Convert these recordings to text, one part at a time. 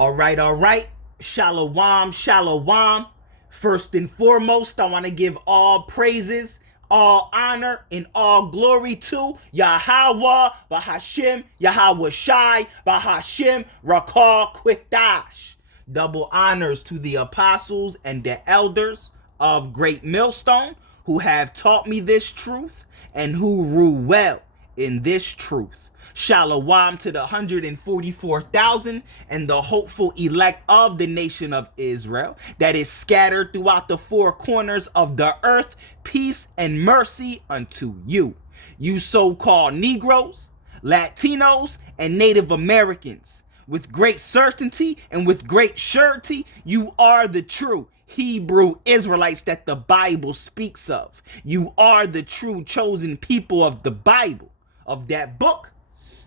All right. Shalom, shalom. First and foremost, I want to give all praises, all honor, and all glory to Yahweh, Bahashim, Yahweh Shai, Bahashim, Rakal Kwikdash. Double honors to the apostles and the elders of Great Millstone who have taught me this truth and who rule well in this truth. Shalom to the 144,000 and the hopeful elect of the nation of Israel that is scattered throughout the four corners of the earth. Peace and mercy unto you. You so-called Negroes, Latinos, and Native Americans. With great certainty and with great surety, you are the true Hebrew Israelites that the Bible speaks of. You are the true chosen people of the Bible, of that book.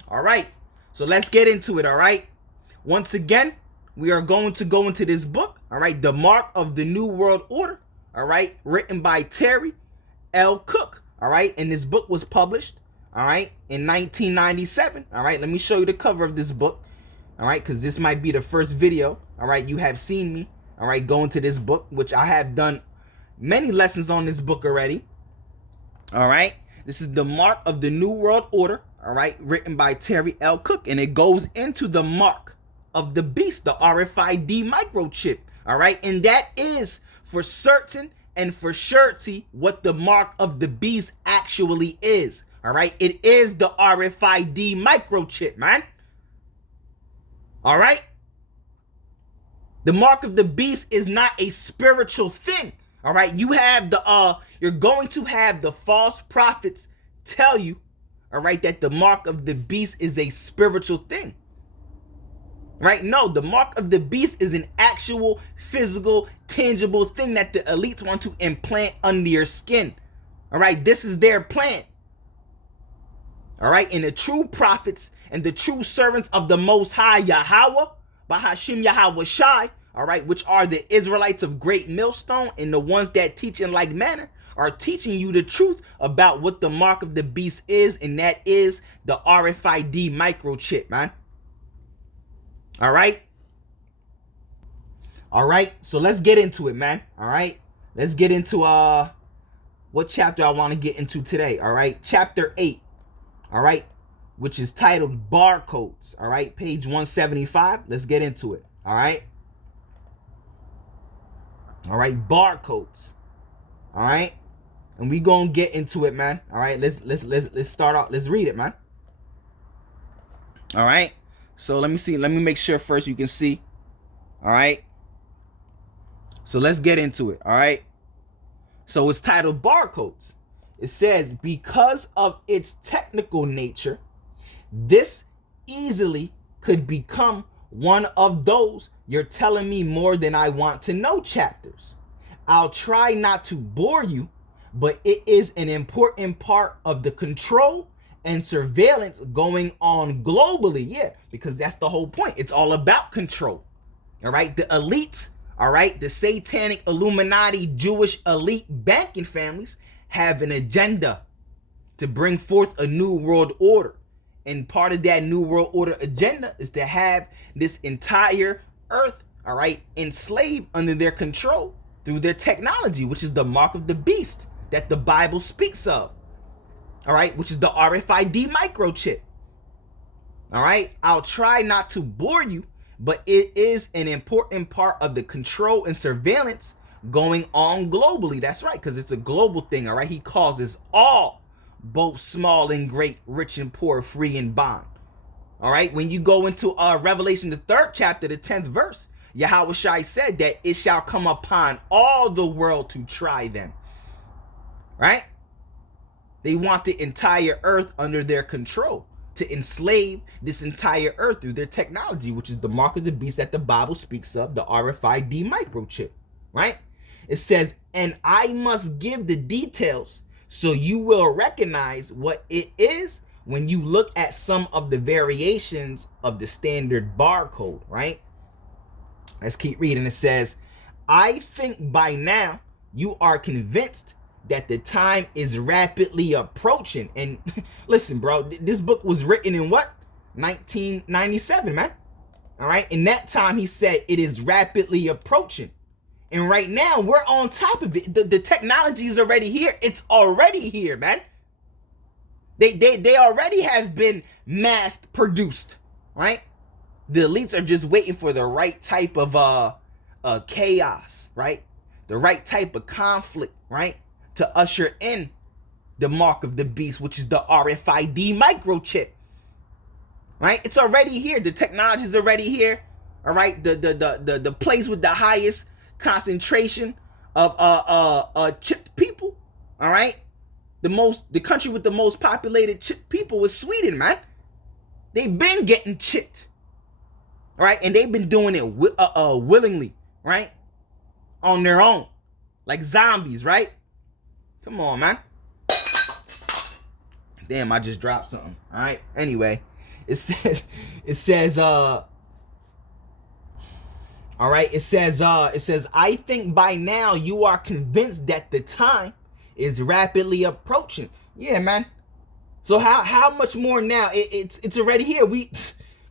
All right, so let's get into it, all right? Once again, we are going to go into this book, all right? The Mark of the New World Order, all right? Written by Terry L. Cook, all right? And this book was published, all right, in 1997, all right? Let me show you the cover of this book, all right? Because this might be the first video, all right? You have seen me, all right, go into this book, which I have done many lessons on this book already, all right? This is the Mark of the New World Order, all right, written by Terry L. Cook, and it goes into the mark of the beast, the RFID microchip, all right, and that is for certain and for surety what the mark of the beast actually is, all right. It is the RFID microchip, man. All right, the mark of the beast is not a spiritual thing, all right. You have the you're going to have the false prophets tell you, all right, that the mark of the beast is a spiritual thing, right? No, the mark of the beast is an actual physical, tangible thing that the elites want to implant under your skin, all right? This is their plan, all right? And the true prophets and the true servants of the Most High Yahweh, Bahashim Yahweh Shai, all right, which are the Israelites of Great Millstone and the ones that teach in like manner, are teaching you the truth about what the mark of the beast is, and that is the RFID microchip, man. All right, so let's get into it, man. All right, let's get into what chapter I want to get into today. All right, chapter 8, all right, which is titled Barcodes. All right, page 175. Let's get into it. All right, barcodes. All right, and we gonna get into it, man. All right, let's start out. Let's read it, man. All right, so let me make sure first you can see. All right, so let's get into it. All right, so it's titled Barcodes. It says, because of its technical nature, this easily could become one of those "you're telling me more than I want to know" chapters. I'll try not to bore you, but it is an important part of the control and surveillance going on globally. Yeah, because that's the whole point. It's all about control. All right, the elites, all right, the satanic Illuminati Jewish elite banking families have an agenda to bring forth a new world order. And part of that new world order agenda is to have this entire earth, all right, enslaved under their control through their technology, which is the mark of the beast that the Bible speaks of, all right, which is the RFID microchip. All right, I'll try not to bore you, but it is an important part of the control and surveillance going on globally. That's right, because it's a global thing, all right. He causes all, both small and great, rich and poor, free and bond. All right, when you go into Revelation, the 3rd chapter, the 10th verse, Yahweh Shai said that it shall come upon all the world to try them. Right? They want the entire earth under their control, to enslave this entire earth through their technology, which is the mark of the beast that the Bible speaks of, the RFID microchip. Right? It says, and I must give the details so you will recognize what it is when you look at some of the variations of the standard barcode. Right? Let's keep reading. It says, I think by now you are convinced that the time is rapidly approaching. And listen, bro, this book was written in what? 1997, man. All right. In that time, he said it is rapidly approaching. And right now, we're on top of it. The technology is already here. It's already here, man. They already have been mass produced, right? The elites are just waiting for the right type of chaos, right? The right type of conflict, right? To usher in the mark of the beast, which is the RFID microchip, right? It's already here. The technology is already here, all right? The place with the highest concentration of chipped people, all right? The country with the most populated chipped people is Sweden, man. They've been getting chipped, all right? And they've been doing it willingly, right? On their own, like zombies, right? Come on, man. Damn, I just dropped something. All right. Anyway, it says, all right. It says, I think by now you are convinced that the time is rapidly approaching. Yeah, man. So how much more now? It's already here.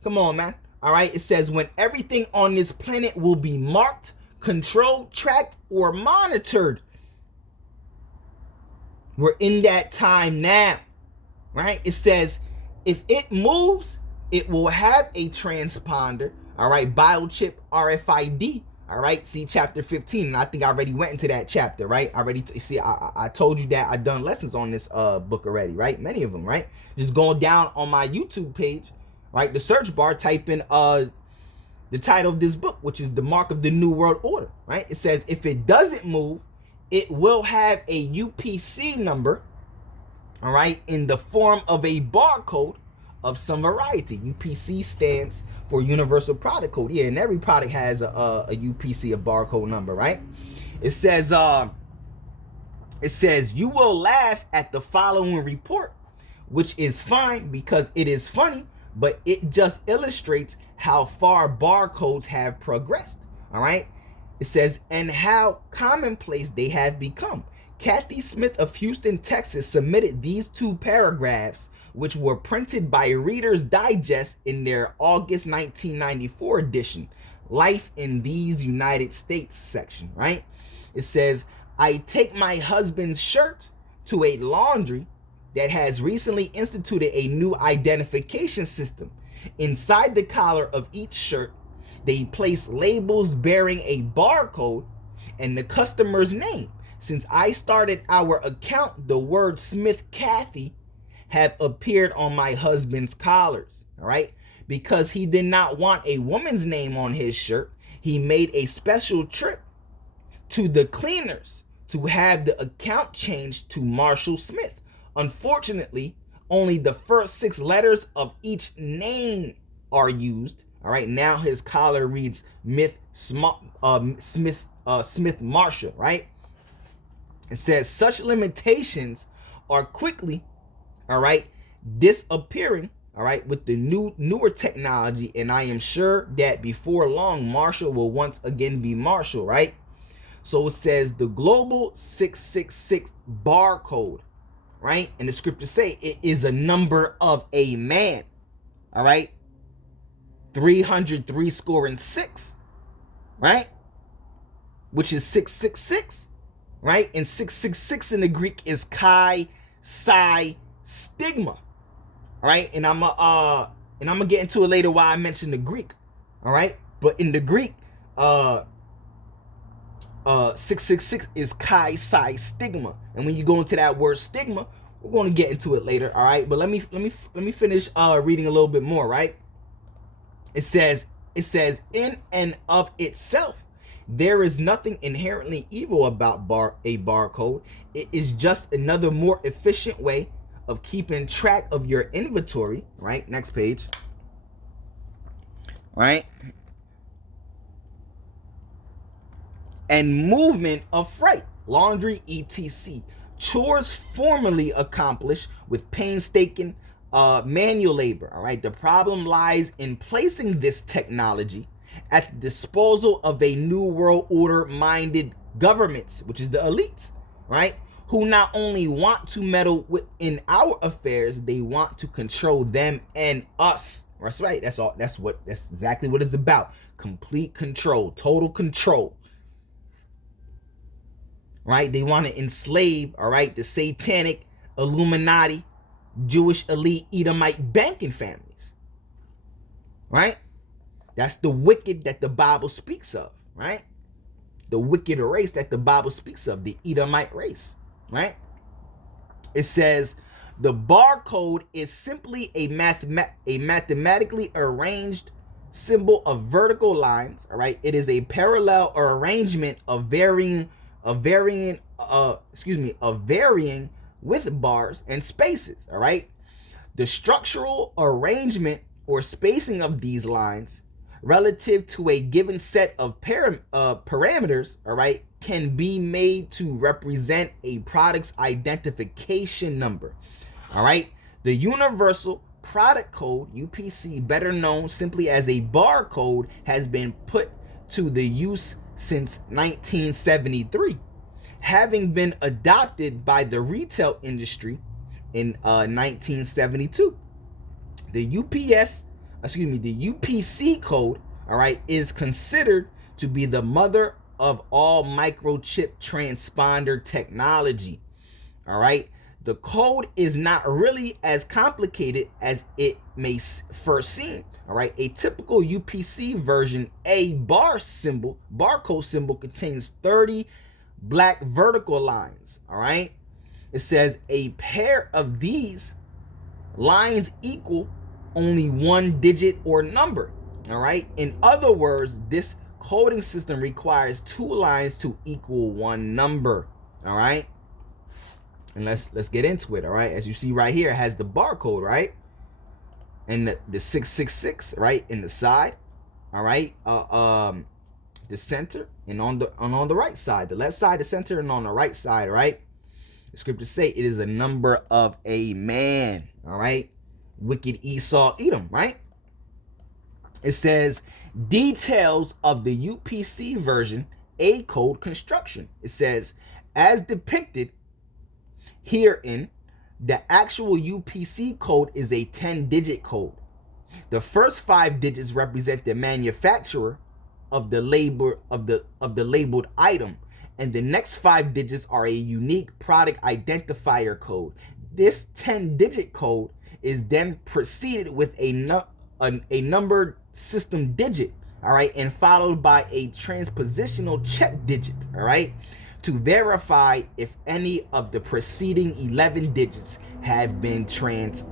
Come on, man. All right. It says when everything on this planet will be marked, controlled, tracked, or monitored. We're in that time now. Right? It says, if it moves, it will have a transponder. All right. Biochip RFID. All right. See chapter 15. And I think I already went into that chapter, right? I told you that I've done lessons on this book already, right? Many of them, right? Just going down on my YouTube page, right? The search bar, type in the title of this book, which is The Mark of the New World Order, right? It says, if it doesn't move, it will have a UPC number, all right, in the form of a barcode of some variety. UPC stands for Universal Product Code. Yeah, and every product has a UPC, a barcode number, right? It says, you will laugh at the following report, which is fine because it is funny, but it just illustrates how far barcodes have progressed, all right? It says, and how commonplace they have become. Kathy Smith of Houston, Texas submitted these two paragraphs, which were printed by Reader's Digest in their August 1994 edition, Life in These United States section, right? It says, I take my husband's shirt to a laundry that has recently instituted a new identification system. Inside the collar of each shirt, they place labels bearing a barcode and the customer's name. Since I started our account, the word Smith Kathy have appeared on my husband's collars, all right? Because he did not want a woman's name on his shirt, he made a special trip to the cleaners to have the account changed to Marshall Smith. Unfortunately, only the first 6 letters of each name are used, all right? Now his collar reads Smith Marshall, right? It says such limitations are quickly, all right, disappearing, all right, with the newer technology, and I am sure that before long, Marshall will once again be Marshall, right? So it says the global 666 barcode, right? And the scriptures say it is a number of a man, all right? 303 scoring 6, right? Which is 666. Right? And 666 in the Greek is chi psi stigma. Right? And I'm gonna get into it later why I mentioned the Greek. All right? But in the Greek, 666 is chi psi stigma. And when you go into that word stigma, we're going to get into it later, all right? But let me finish reading a little bit more, right? It says in and of itself, there is nothing inherently evil about a barcode. It is just another more efficient way of keeping track of your inventory, right? Next page. Right? And movement of freight, laundry, etc. Chores formerly accomplished with painstaking manual labor, all right? The problem lies in placing this technology at the disposal of a new world order minded governments, which is the elites, right? Who not only want to meddle in our affairs, they want to control them and us, That's right. That's all. That's exactly what it's about. Complete control, total control. Right? They want to enslave, all right, the satanic, Illuminati, Jewish elite Edomite banking families. Right? That's the wicked that the Bible speaks of, right? The wicked race that the Bible speaks of, the Edomite race, right? It says the barcode is simply a mathematically arranged symbol of vertical lines, all right? It is a parallel or arrangement of varying with bars and spaces, all right? The structural arrangement or spacing of these lines relative to a given set of parameters, all right, can be made to represent a product's identification number, all right? The Universal Product Code, UPC, better known simply as a barcode, has been put to the use since 1973, having been adopted by the retail industry in 1972. The UPC code, all right, is considered to be the mother of all microchip transponder technology. All right, the code is not really as complicated as it may first seem. All right, a typical UPC version A barcode symbol contains 30 black vertical lines. All right, it says a pair of these lines equal only one digit or number. All right, in other words, this coding system requires two lines to equal one number. All right, and let's get into it. All right, as you see right here, it has the barcode, right, and the 666 right in the side. All right, the center, and on the right side, the left side, the center, and on the right side. Right, the scriptures say it is a number of a man. All right, wicked Esau Edom. Right, it says details of the UPC version A code construction. It says, as depicted herein, the actual UPC code is a 10-digit code. The first 5 digits represent the manufacturer of the labeled item, and the next 5 digits are a unique product identifier code. This 10-digit code is then preceded with a numbered system digit, all right, and followed by a transpositional check digit, all right, to verify if any of the preceding 11 digits have been transposed,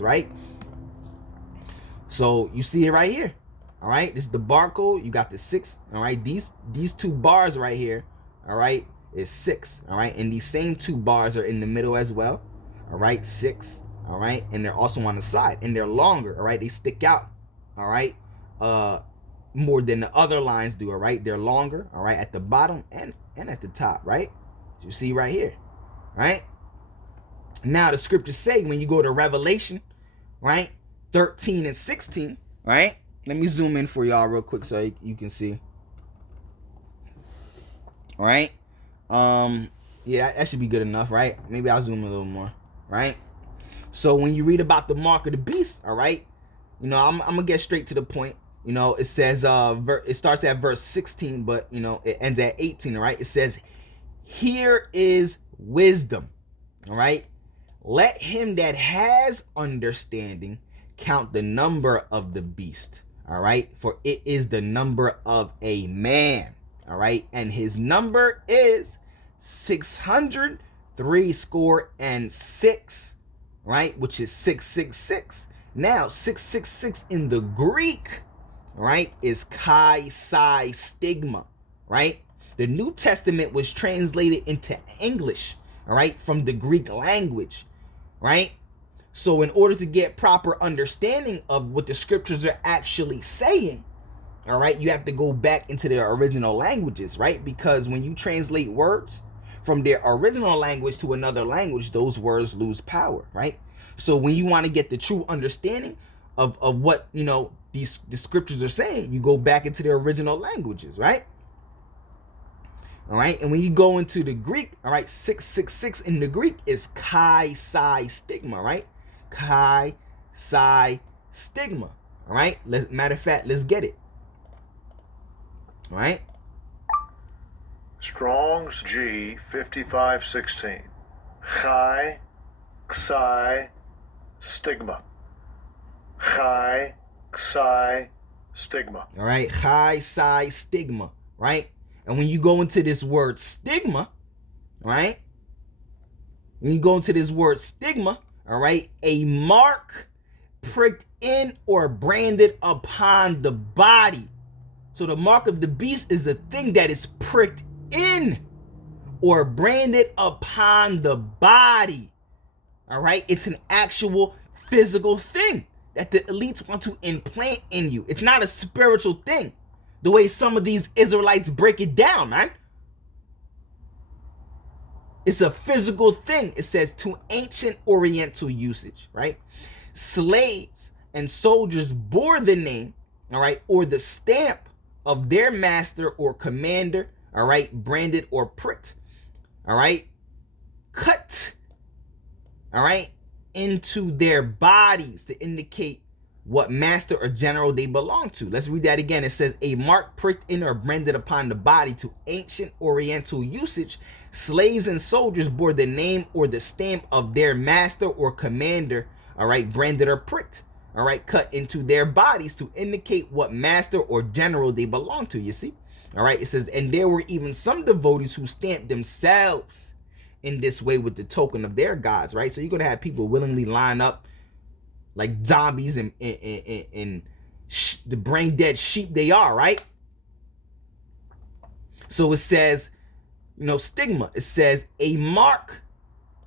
right? So you see it right here. All right, this is the barcode. You got the 6. All right, these 2 bars right here, all right, is 6. All right, and these same 2 bars are in the middle as well. All right, 6. All right, and they're also on the side, and they're longer. All right, they stick out. All right, more than the other lines do. All right, they're longer. All right, at the bottom and at the top. Right, as you see right here. Right, now the scriptures say when you go to Revelation, right, 13 and 16. Right, let me zoom in for y'all real quick so you can see. All right, yeah, that should be good enough. Right, maybe I'll zoom a little more. Right, so when you read about the mark of the beast, all right, you know, I'm gonna get straight to the point. You know, it says it starts at verse 16, but you know, it ends at 18. All right, it says, here is wisdom. All right, let him that has understanding count the number of the beast. All right, for it is the number of a man. All right, and his number is 666, right, which is 666. Now 666 in the Greek, right, is Chi Psi Stigma. Right, the New Testament was translated into English, all right, from the Greek language. Right, so in order to get proper understanding of what the scriptures are actually saying, all right, you have to go back into their original languages. Right, because when you translate words from their original language to another language, those words lose power. Right, so when you want to get the true understanding of what, you know, the scriptures are saying, you go back into their original languages. Right, all right, and when you go into the Greek, all right, 666 in the Greek is Chi Psi Stigma. Right, Chi psi, stigma. All right. Matter of fact, let's get it. All right. Strong's G 5516. Chi, psi, stigma. Chi, psi, stigma. All right. Chi, psi, stigma. Right. And when you go into this word stigma, right? When you go into this word stigma, all right, a mark pricked in or branded upon the body. So the mark of the beast is a thing that is pricked in or branded upon the body. All right, it's an actual physical thing that the elites want to implant in you. It's not a spiritual thing, the way some of these Israelites break it down, man. It's a physical thing. It says to ancient Oriental usage, right? Slaves and soldiers bore the name, all right, or the stamp of their master or commander, all right, branded or pricked, all right, cut, all right, into their bodies to indicate what master or general they belong to. Let's read that again. It says a mark pricked in or branded upon the body to ancient Oriental usage. Slaves and soldiers bore the name or the stamp of their master or commander, all right, branded or pricked, all right, cut into their bodies to indicate what master or general they belong to, you see? All right, it says, and there were even some devotees who stamped themselves in this way with the token of their gods, right? So you're going to have people willingly line up like zombies and the brain dead sheep they are, right? So it says, you know, stigma. It says a mark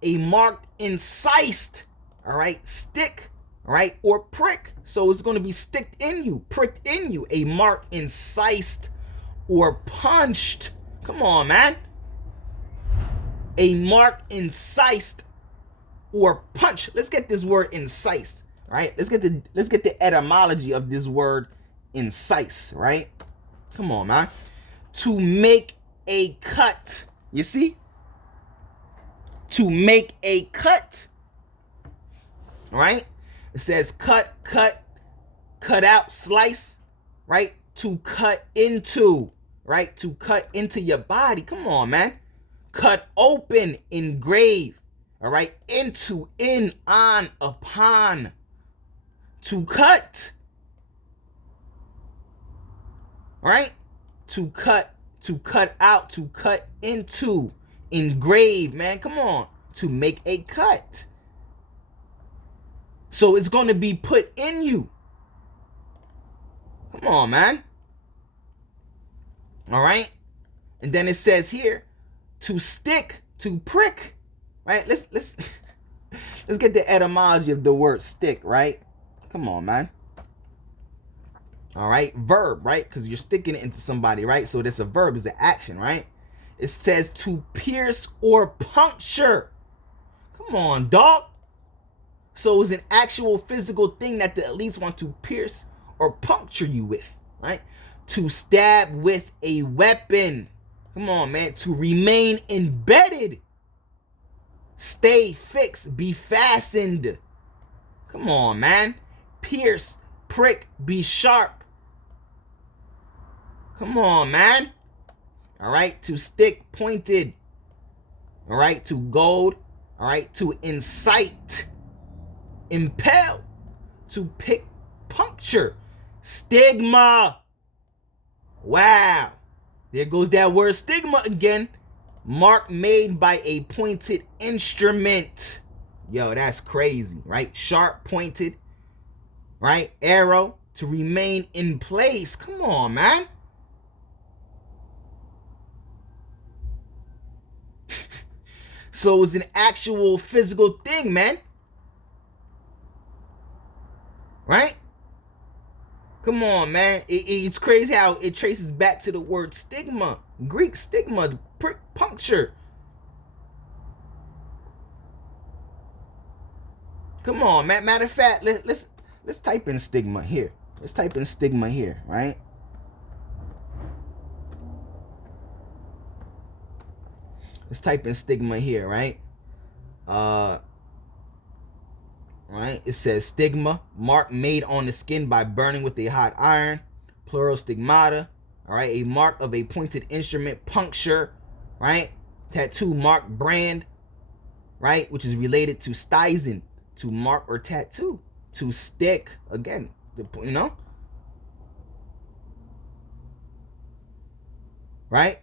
incised, all right, stick, all right, or prick. So it's going to be sticked in you, pricked in you. A mark incised or punched. Come on, man. A mark incised or punch. Let's get this word incised, right? Let's get the etymology of this word incise, right? Come on, man. To make a cut. You see? To make a cut. Right? It says cut out, slice, right? To cut into, right? To cut into your body. Come on, man. Cut open, engrave, all right? Into, in, on, upon. To cut. All right? To cut out, to cut into, engrave, man. Come on. To make a cut. So it's going to be put in you. Come on, man. All right? And then it says here, to stick, to prick, right? Let's let's get the etymology of the word stick, right? Come on, man. All right, verb, right? Because you're sticking it into somebody, right? So that's a verb, is an action, right? It says to pierce or puncture. Come on, dog. So it's an actual physical thing that the elites want to pierce or puncture you with, right? To stab with a weapon. Come on, man. To remain embedded. Stay fixed. Be fastened. Come on, man. Pierce, prick, be sharp. Come on, man. All right. To stick, pointed. All right. To goad. All right. To incite. Impel. To pick, puncture. Stigma. Wow. There goes that word stigma again. Mark made by a pointed instrument. Yo, that's crazy, right? Sharp, pointed, right? Arrow, to remain in place. Come on, man. So it's an actual physical thing, man. Right? Come on, man. It's crazy how it traces back to the word stigma. Greek stigma, prick, puncture. Come on, man. Matter of fact, let's type in stigma here. Let's type in stigma here, right? Let's type in stigma here, right? All All right, it says stigma, mark made on the skin by burning with a hot iron, plural stigmata. All right, a mark of a pointed instrument, puncture, right? Tattoo mark, brand, right? Which is related to stizen, to mark or tattoo, to stick, again, you know? Right?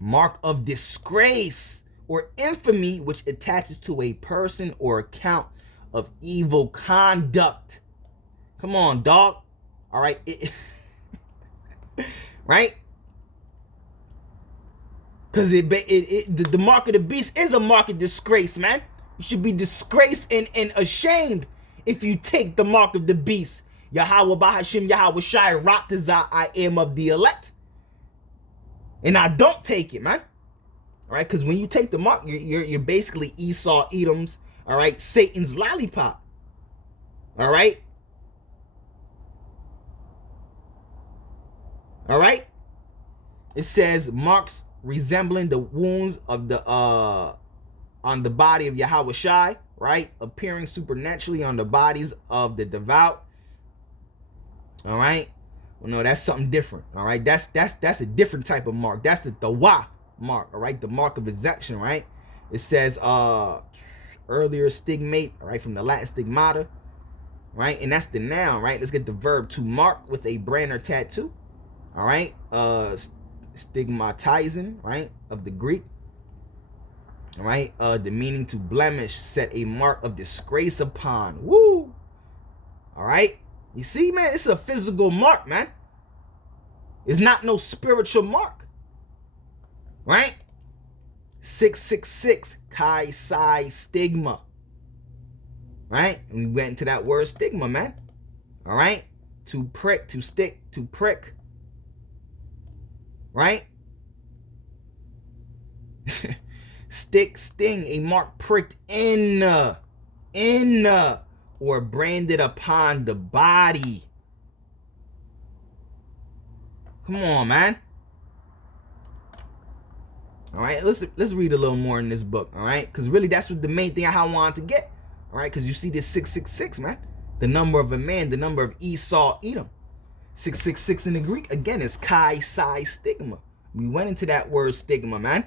Mark of disgrace or infamy, which attaches to a person or account of evil conduct. Come on, dog. All right. Right? Because the mark of the beast is a mark of disgrace, man. You should be disgraced and ashamed if you take the mark of the beast. Yahweh Bahashim Yahweh Shai Raktazah, I am of the elect. And I don't take it, man. All right, because when you take the mark, you're basically Esau, Edom's, all right, Satan's lollipop. All right? All right? It says marks resembling the wounds of the on the body of Yahweh Shai, right? Appearing supernaturally on the bodies of the devout. All right? Well, no, that's something different. All right? That's a different type of mark. That's the Tawa mark, all right? The mark of exaction, right? It says earlier stigmate, all right, from the Latin stigmata, right? And that's the noun, right? Let's get the verb to mark with a brand or tattoo. All right? Stigmatizing, right? Of the Greek. All right? The meaning to blemish, set a mark of disgrace upon. Woo! All right? You see, man, it's a physical mark, man. It's not no spiritual mark. Right? 666, Chi Psi stigma. Right? And we went into that word stigma, man. All right? To prick, to stick, to prick. Right? Stick, sting, a mark pricked in, or branded upon the body. Come on, man. All right, let's read a little more in this book. All right, because really that's what the main thing I wanted to get. All right, because you see this 666, man, the number of a man, the number of Esau, Edom. 666 in the Greek again is Chi Psi stigma. We went into that word stigma, man.